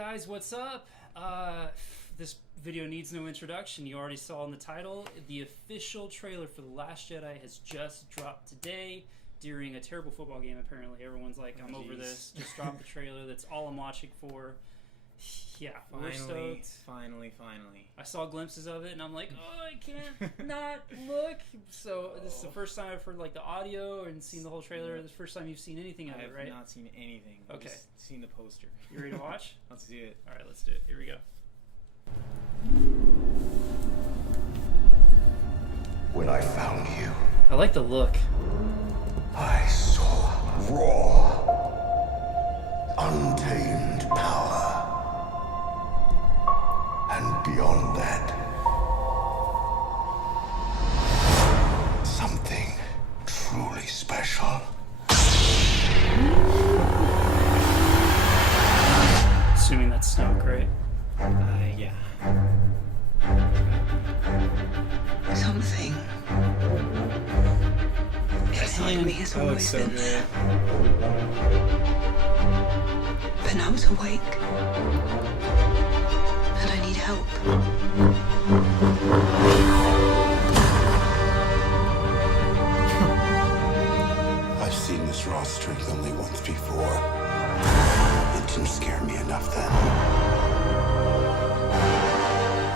guys, what's up? This video needs no introduction. You already saw in the title. The official trailer for The Last Jedi has just dropped today during a terrible football game, apparently. Everyone's like, I'm over this. Just dropped the trailer. That's all I'm watching for. Yeah, we're stoked. Finally. I saw glimpses of it, and I'm like, oh, I can't not look. So this is the first time I've heard like the audio and seen the whole trailer. This is the first time you've seen anything of it, right? I have not seen anything. Okay. I've just seen the poster. You ready to watch? Let's do it. All right, let's do it. Here we go. When I found you, I like the look. I saw raw, untamed power. And beyond that, something truly special. Assuming that's Snoke, right? Yeah. Something inside me has Oh, it's always so been good. there. But now it's awake. And I need help. I've seen this raw strength only once before. It didn't scare me enough then.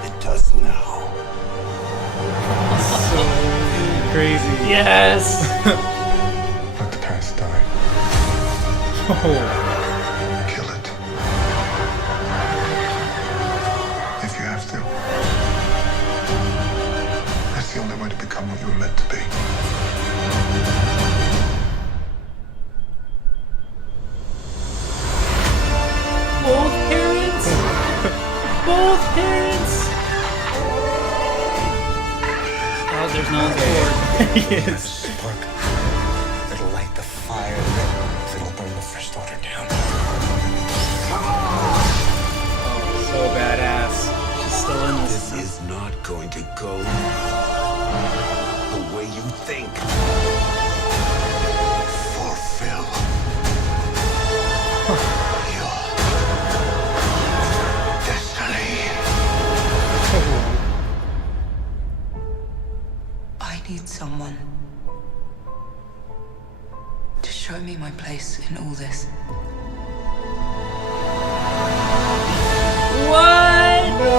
It does now. So crazy. Yes! Let the past die. Oh. Kill it. If you have to. That's the only way to become what you were meant to be. Both parents! Both parents! Oh, there's no one Yes. Spark that'll light the fire that'll burn the First Order down. So badass. She's still in This this. is not going to go the way you think. Fulfill your destiny. I need someone to show me my place in all this. What? No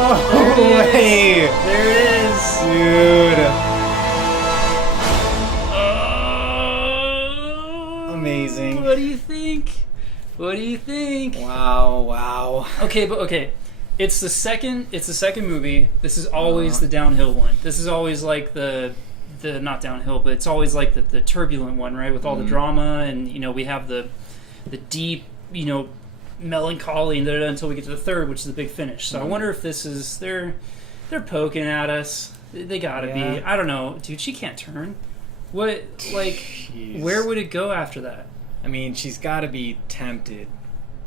way. There it is. Dude. Amazing. What do you think? What do you think? Wow. Okay. It's the second movie. This is always the downhill one. This is always like the not downhill, but it's always like the turbulent one, right? With all the drama, and we have the deep, melancholy and until we get to the third, which is the big finish. So I wonder if this is they're poking at us. They gotta be. I don't know, dude. She can't turn. What Jeez. where would it go after that? I mean, she's got to be tempted.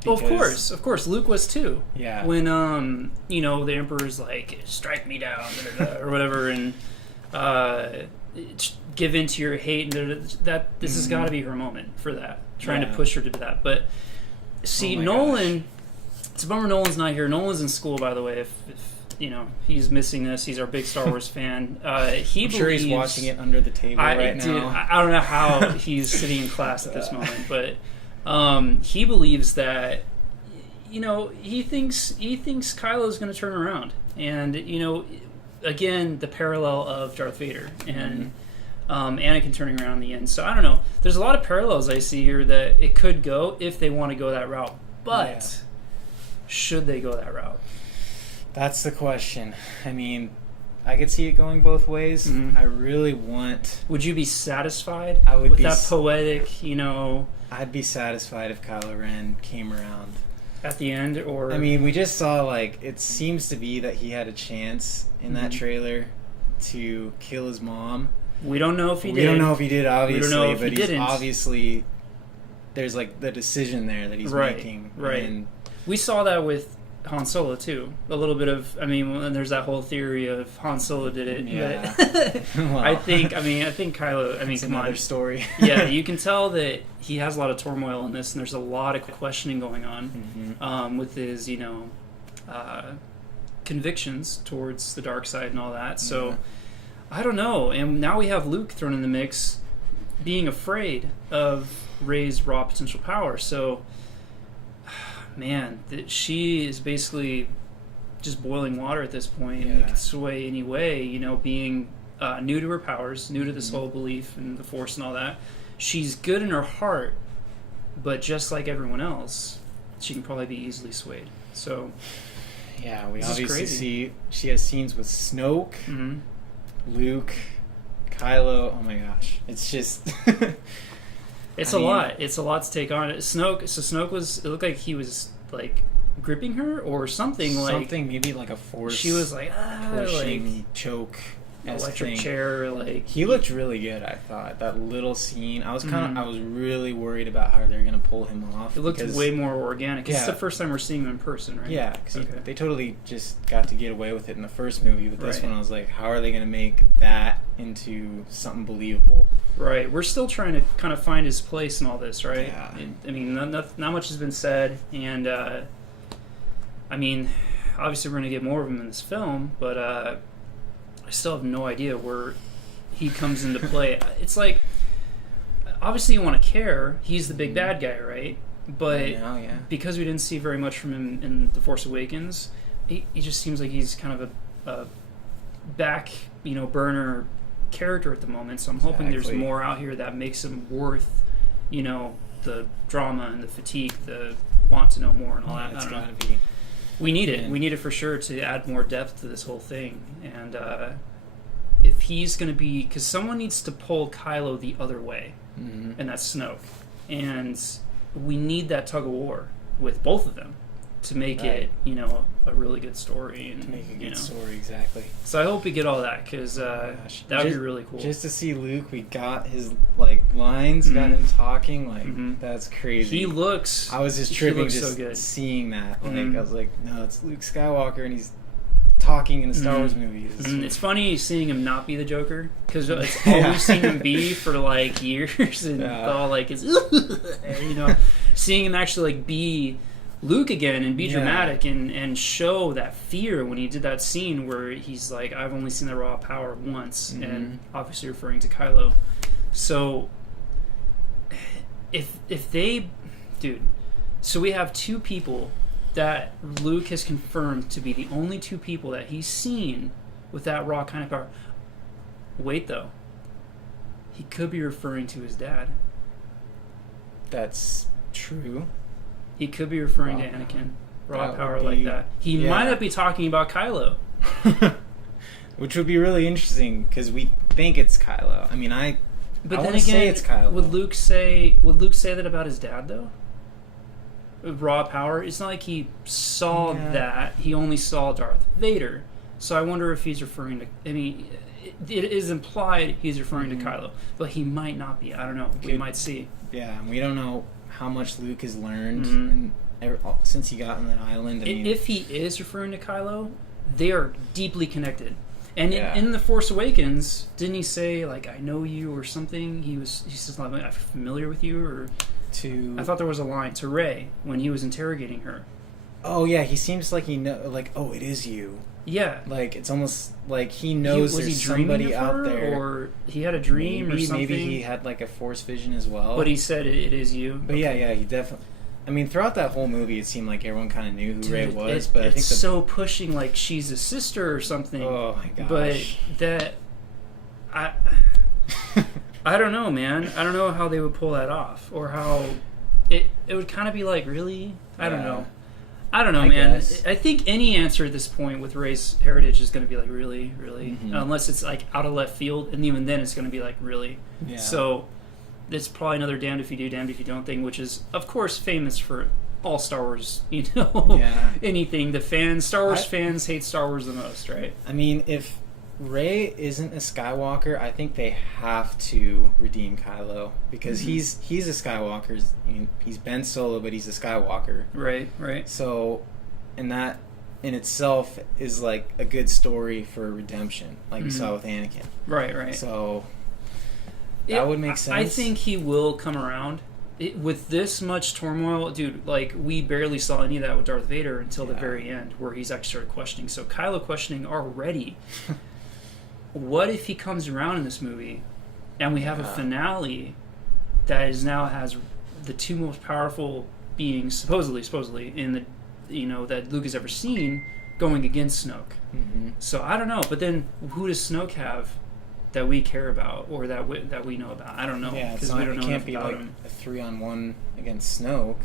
Well, of because- course. Luke was too. Yeah. When the Emperor's like, strike me down, or whatever, and give in to your hate, and that this has got to be her moment for that, trying to push her to do that. But see, Nolan, it's a bummer Nolan's not here. Nolan's in school, by the way. If he's missing this, he's our big Star Wars fan. I'm sure he's watching it under the table right now. I don't know how he's sitting in class at this moment, but he believes that he thinks Kylo's going to turn around, and again the parallel of Darth Vader and Anakin turning around in the end. So I don't know. There's a lot of parallels I see here that it could go if they want to go that route, but should they go that route? That's the question. I mean, I could see it going both ways. I really want... Would you be satisfied I would with be that poetic, I'd be satisfied if Kylo Ren came around. at the end? Or I mean, we just saw, it seems to be that he had a chance in that trailer to kill his mom. we don't know if he did. We don't know if he did, obviously, know if but he he's didn't. obviously... There's, the decision there that he's making. Right. And We saw that with Han Solo too. A little bit of, I mean, and there's that whole theory of Han Solo did it. Yeah. But Wow. I think Kylo. I mean, It's come another on. story. Yeah, you can tell that he has a lot of turmoil in this, and there's a lot of questioning going on with his, convictions towards the dark side and all that. So, I don't know. And now we have Luke thrown in the mix, being afraid of Rey's raw potential power. So, man, she is basically just boiling water at this point. And it can sway any way, being new to her powers, new to this whole belief in the Force and all that. She's good in her heart, but just like everyone else, she can probably be easily swayed. So, yeah, we this is obviously crazy. see she has scenes with Snoke, Luke, Kylo. Oh my gosh, it's just It's a lot. It's a lot to take on. Snoke was. It looked like he was like gripping her or something. Maybe like a force. She was like pushing choke. electric chair. Like he looked really good. I thought that little scene. I was I was really worried about how they're gonna pull him off. It looked way more organic. It's Yeah. the first time we're seeing him in person, right? Yeah, because Okay. they totally just got to get away with it in the first movie. But this Right. one, I was like, how are they gonna make that into something believable? Right. We're still trying to kind of find his place in all this, right? Yeah. I mean, not much has been said, and I mean, obviously we're going to get more of him in this film, but I still have no idea where he comes into play. It's like, obviously you want to care. He's the big bad guy, right? But because we didn't see very much from him in The Force Awakens, he just seems like he's kind of a back, burner character at the moment. So I'm hoping there's more out here that makes him worth, the drama and the fatigue, the want to know more and all that. I don't know. Be. We need it. We need it for sure to add more depth to this whole thing. And if he's going to be... Because someone needs to pull Kylo the other way, and that's Snoke. And we need that tug of war with both of them to make it, a really good story. And, To make a good story, exactly. So I hope we get all that, because that would be really cool. Just to see Luke, we got his lines, got him talking, that's crazy. He looks... I was just tripping looks just so good. seeing that. I was like, no, it's Luke Skywalker, and he's talking in a Star Wars movie. It's funny seeing him not be the Joker, because it's all we've seen him be for years, and all it's seeing him actually be Luke again and be dramatic and show that fear when he did that scene where he's like, I've only seen the raw power once, and obviously referring to Kylo. So if they, dude, so we have two people that Luke has confirmed to be the only two people that he's seen with that raw kind of power. Wait, though, he could be referring to his dad. That's true. He could be referring to Anakin. Raw power like that. He might not be talking about Kylo. Which would be really interesting, because we think it's Kylo. I mean, But I then wanna say again, it's Kylo. would Luke say that about his dad, though? Raw power? It's not like he saw that. He only saw Darth Vader. So I wonder if he's referring to... I mean, it is implied he's referring to Kylo. But he might not be. I don't know. We might see. Yeah, and we don't know how much Luke has learned since he got on that island. I mean, If he is referring to Kylo, they are deeply connected. And in The Force Awakens, didn't he say, I know you or something? He says, I'm familiar with you, or... I thought there was a line to Rey when he was interrogating her. Oh, yeah, he seems like he oh, it is you. Yeah. It's almost like he knows there's somebody out there. Or he had a dream or something. Maybe he had a Force vision as well. But he said it is you. But yeah, he definitely... I mean, throughout that whole movie, it seemed like everyone kind of knew who Rey was, but I think so pushing she's a sister or something. Oh my gosh! But that I don't know, man. I don't know how they would pull that off, or how it would kind of be really. I don't know. I don't know, man. Guess. I think any answer at this point with Rey's heritage is going to be really, really, unless it's out of left field, and even then it's going to be really. Yeah. So it's probably another damned if you do, damned if you don't thing, which is, of course, famous for all Star Wars, anything. The Star Wars fans hate Star Wars the most, right? I mean, if Rey isn't a Skywalker, I think they have to redeem Kylo, because he's a Skywalker. I mean, he's Ben Solo, but he's a Skywalker. Right. So and that in itself is like a good story for redemption, like we saw with Anakin. Right. So that would make sense. I think he will come around. With this much turmoil, dude, like, we barely saw any of that with Darth Vader until the very end, where he's actually started questioning. So Kylo questioning already. What if he comes around in this movie, and we have a finale that now has the two most powerful beings, supposedly, in the, that Luke has ever seen, going against Snoke. So I don't know, but then who does Snoke have that we care about, or that we know about? I don't know. Yeah, because we don't know it can't enough be about like him. a 3-on-1 against Snoke.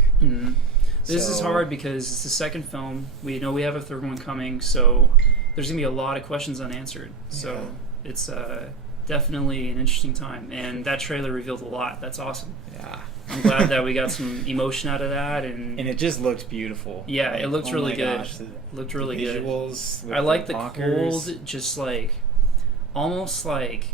This is hard because it's the second film. We know we have a third one coming, so there's gonna be a lot of questions unanswered. So it's definitely an interesting time, and that trailer revealed a lot. That's awesome. Yeah, I'm glad that we got some emotion out of that, and it just looked beautiful. Yeah, like, it looks really good. Gosh, It looked really the good. visuals. I like the walkers. cold, just like almost like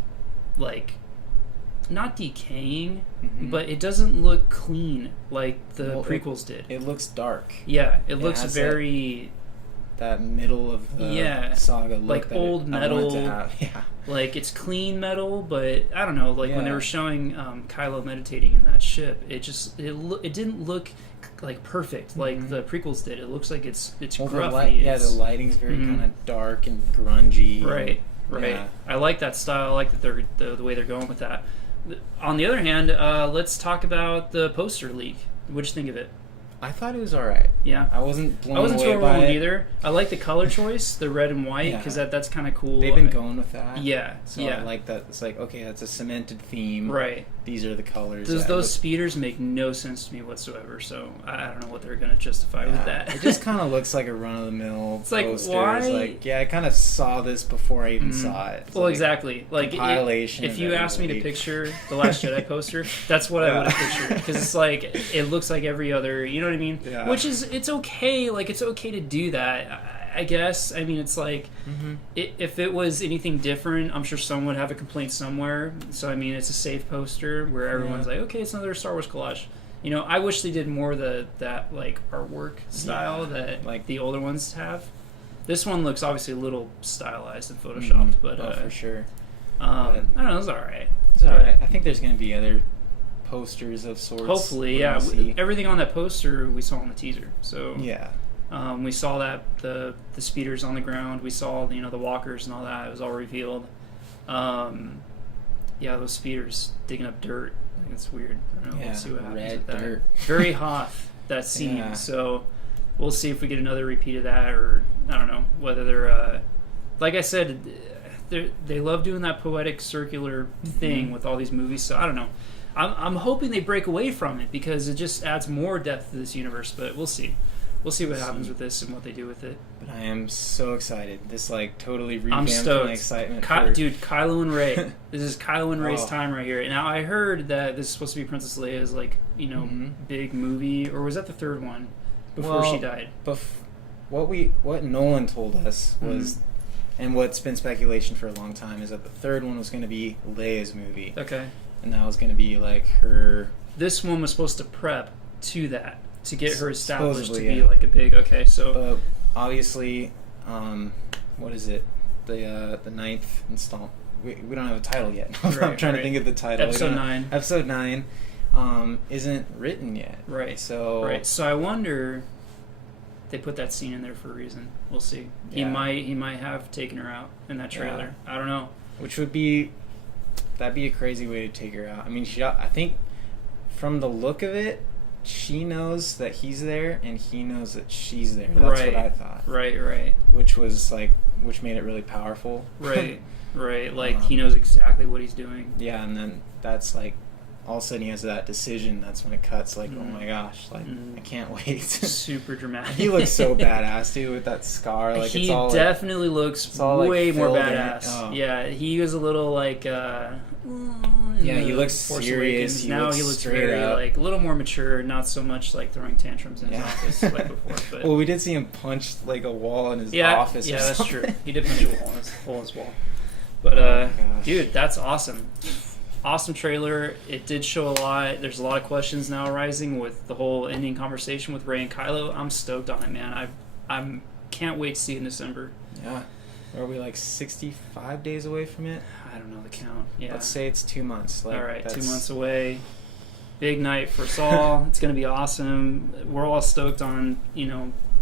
not decaying, but it doesn't look clean like the prequels did. It looks dark. Yeah, it looks has very that middle of the saga look, like that old I wanted metal. to have. Yeah, like it's clean metal, but I don't know. Like when they Yeah. were showing Kylo meditating in that ship, it didn't look like perfect like the prequels did. It looks like it's gruffy. The lighting's very kind of dark and grungy. Right. Yeah. I like that style. I like that they're the way they're going with that. On the other hand, let's talk about the poster leak. What'd you think of it? I thought it was alright. Yeah, I wasn't blown away totally by wrong it. either. I like the color choice, the red and white, because that's kind of cool. They've been going with that. Yeah, So I like that. It's like, okay, that's a cemented theme. Right. These are the colors. Those speeders make no sense to me whatsoever, so I don't know what they're going to justify with that. It just kind of looks like a run-of-the-mill It's like, poster. why? It's like, I kind of saw this before I even saw it. It's Well, like exactly. Like compilation if of you asked me to everybody. picture the Last Jedi poster, that's what I would have pictured, because it's like it looks like every other. You know what I mean? Yeah. Which is it's okay. Like it's okay to do that. I guess. I mean, it's like if it was anything different, I'm sure someone would have a complaint somewhere. So I mean, it's a safe poster where everyone's like, okay, it's another Star Wars collage. I wish they did more that like artwork style that like the older ones have. This one looks obviously a little stylized and photoshopped, but for sure. I don't know. It's all right. It's all right. I think there's going to be other posters of sorts. Hopefully, we're gonna see. Everything on that poster we saw in the teaser. So Yeah. we saw that the speeders on the ground. We saw the walkers and all that. It was all revealed. Those speeders digging up dirt. I think it's weird. I don't know. We'll see what happens red with that. dirt. Very Hoth, that scene. Yeah. So we'll see if we get another repeat of that, or I don't know whether they're like I said, they love doing that poetic circular thing with all these movies. So I don't know. I'm hoping they break away from it because it just adds more depth to this universe. But we'll see. We'll see what happens with this and what they do with it. But I am so excited. This totally I'm revamped stoked. my excitement. Dude, Kylo and Rey. This is Kylo and Rey's Oh. time right here. Now I heard that this is supposed to be Princess Leia's big movie, or was that the third one before she died? What Nolan told us was, and what's been speculation for a long time, is that the third one was going to be Leia's movie. Okay. And that was going to be like her. This one was supposed to prep to that, to get her established to Supposedly, be like a big. Okay, so But obviously, what is it? The ninth installment. We don't have a title yet. I'm trying to think of the title. Episode 9. Episode 9 isn't written yet. Right. So So I wonder. They put that scene in there for a reason. We'll see. Yeah. He might have taken her out in that trailer. I don't know. Which would be, that'd be a crazy way to take her out. I mean, I think from the look of it, she knows that he's there and he knows that she's there. That's what I thought. Right. Which made it really powerful. Right. Like he knows exactly what he's doing. Yeah, and then that's like, all of a sudden he has that decision. That's when it cuts. Like, oh my gosh, like I can't wait. Super dramatic. He looks so badass too with that scar. Like he it's all definitely looks like, way more filled in. badass. Oh. Yeah, he was a little like. He looks Force serious. Awakens. Now he looks straight very up. like a little more mature, not so much like throwing tantrums in his office like before. But Well, we did see him punch like a wall in his yeah, office. yeah, or that's something. true. He did punch a hole in his wall. But gosh. dude, that's awesome. Awesome trailer. It did show a lot. There's a lot of questions now arising with the whole ending conversation with Rey and Kylo. I'm stoked on it, man. I'm can't wait to see it in December. Yeah. Are we like 65 days away from it? I don't know the count. Yeah. Let's say it's 2 months. Like, all right, that's... 2 months away. Big night for Saul. It's going to be awesome. We're all stoked on,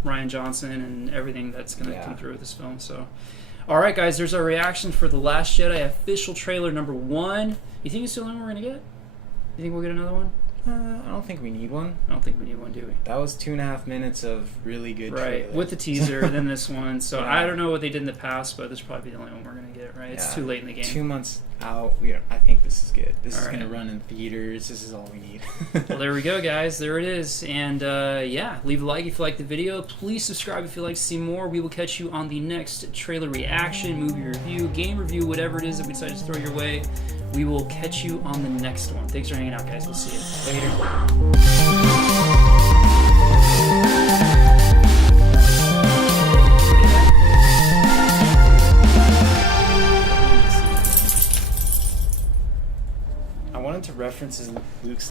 Ryan Johnson and everything that's going to come through with this film. So, all right, guys, there's our reaction for The Last Jedi official trailer number 1. You think it's the only one we're going to get? You think we'll get another one? I don't think we need one. I don't think we need one, do we? That was 2.5 minutes of really good trailer. With the teaser and then this one. So Yeah. I don't know what they did in the past, but this is probably the only one we're going to get, right? It's too late in the game. 2 months out. I think this is good. This All is going to right. run in theaters. This is all we need. Well, there we go, guys. There it is. And leave a like if you like the video. Please subscribe if you'd like to see more. We will catch you on the next trailer reaction, movie review, game review, whatever it is that we decide to throw your way. We will catch you on the next one. Thanks for hanging out, guys. We'll see you later. I wanted to reference Luke's